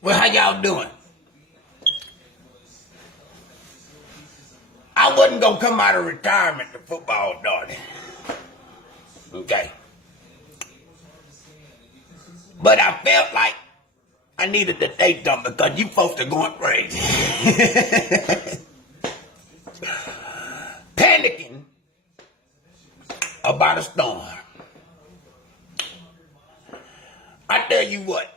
Well, how y'all doing? I wasn't gonna come out of retirement to football, darling. Okay. But I felt like I needed to say something because you folks are going crazy. Panicking about a storm. I tell you what.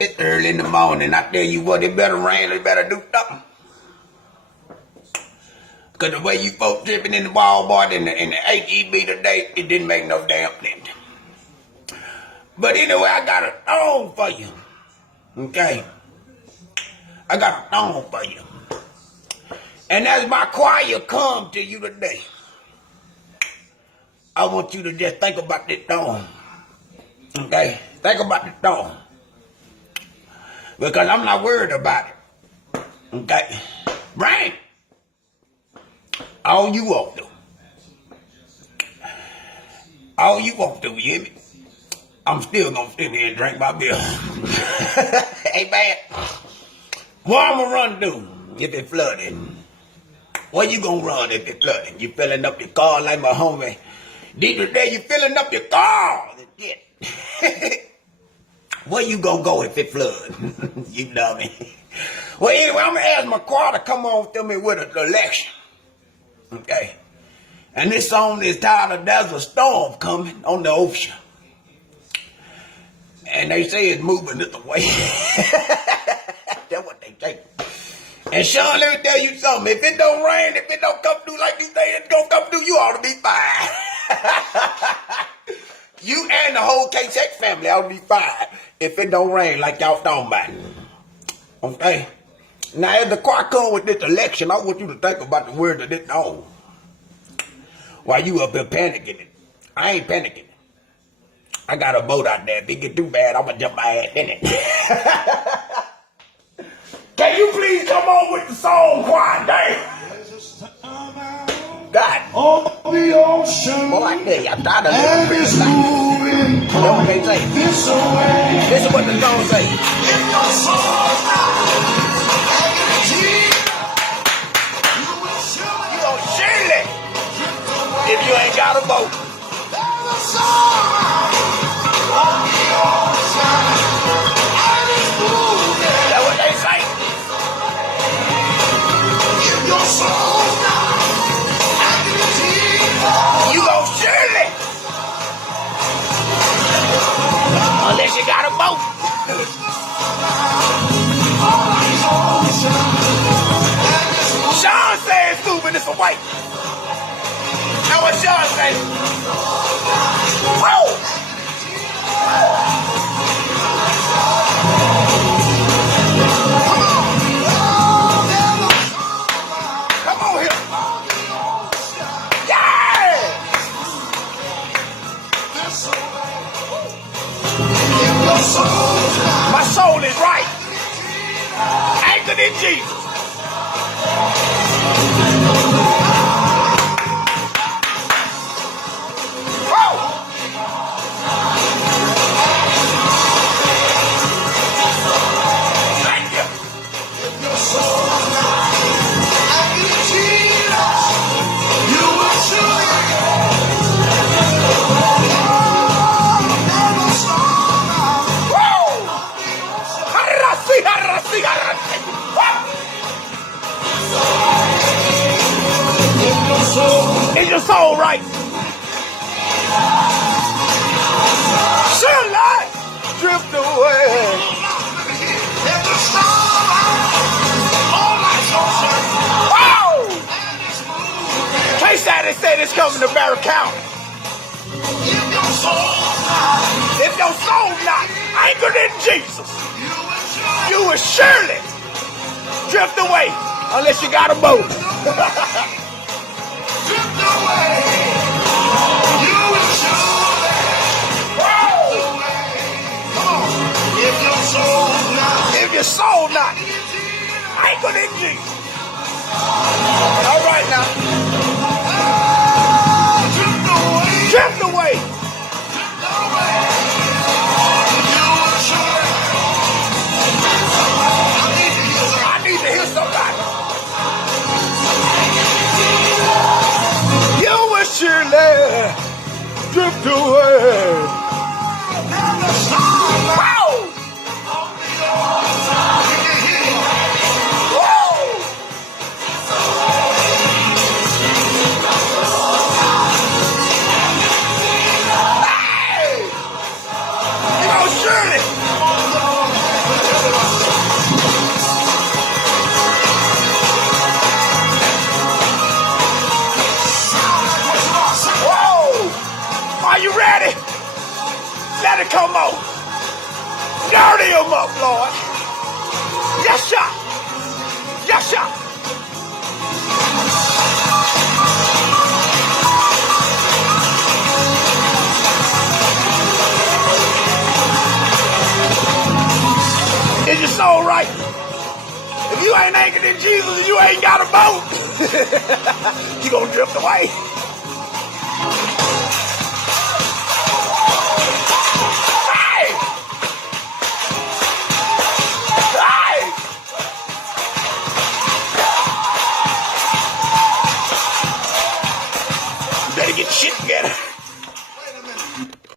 It's early in the morning. I tell you what, it better rain, it better do something. Because the way you folks tripping in the Walmart and the HEB today, it didn't make no damn sense. But anyway, I got a song for you. Okay? I got a song for you. And as my choir come to you today, I want you to just think about this song. Okay? Think about this song. Because I'm not worried about it. Okay? Rain. All you want to. All you want to, you hear me? I'm still gonna sit here and drink my beer. Hey man, where I'ma run to if it flooded? Where you gonna run if it flooded? You filling up your car like my homie. Today you filling up your car. Where you gonna go if it flood? You know me. Well, anyway, I'm gonna ask my choir to come on to me with a selection. Okay. And this song is titled "There's a Storm Coming on the Ocean." And they say it's moving this way. That's what they say. And Sean, let me tell you something. If it don't rain, if it don't come through like you say it's gonna come through, you ought to be fine. You and the whole K-Sex family ought to be fine if it don't rain like y'all talking about. Okay? Now, as the choir come with this election, I want you to think about the words of this song. While you up here panicking it. I ain't panicking. I got a boat out there. If it get too bad, I'm going to jump my ass in it. Can you please come on with the song, choir? Damn. God. On the ocean. Boy, I tell you, I'm tired of living pretty life. That's what they say. This is what the song say. You gonna surely if you ain't got a boat. That's what they say. You gon' surely, unless you got a boat. Sean says moving this away. Now what Sean say? Whoa! Come on here. My soul is right. Anchored in Jesus. Whoa! Thank you. Is your soul right? Shall I drift away? Wow! K-Side said it's coming to Barry County. If your soul not anchored in Jesus, you will surely drift away unless you got a boat. Drift away. You will surely drift away. Come on. If your soul not anchored in Jesus. All right now. Drift away. Drift away. word. Wow. Shirley. Whoa! Are you ready? Let it come on. Dirty him up, Lord. Yes, sir. Yes, sir. Is your soul right? If you ain't anchored in Jesus, you ain't got a boat. You gonna drift away.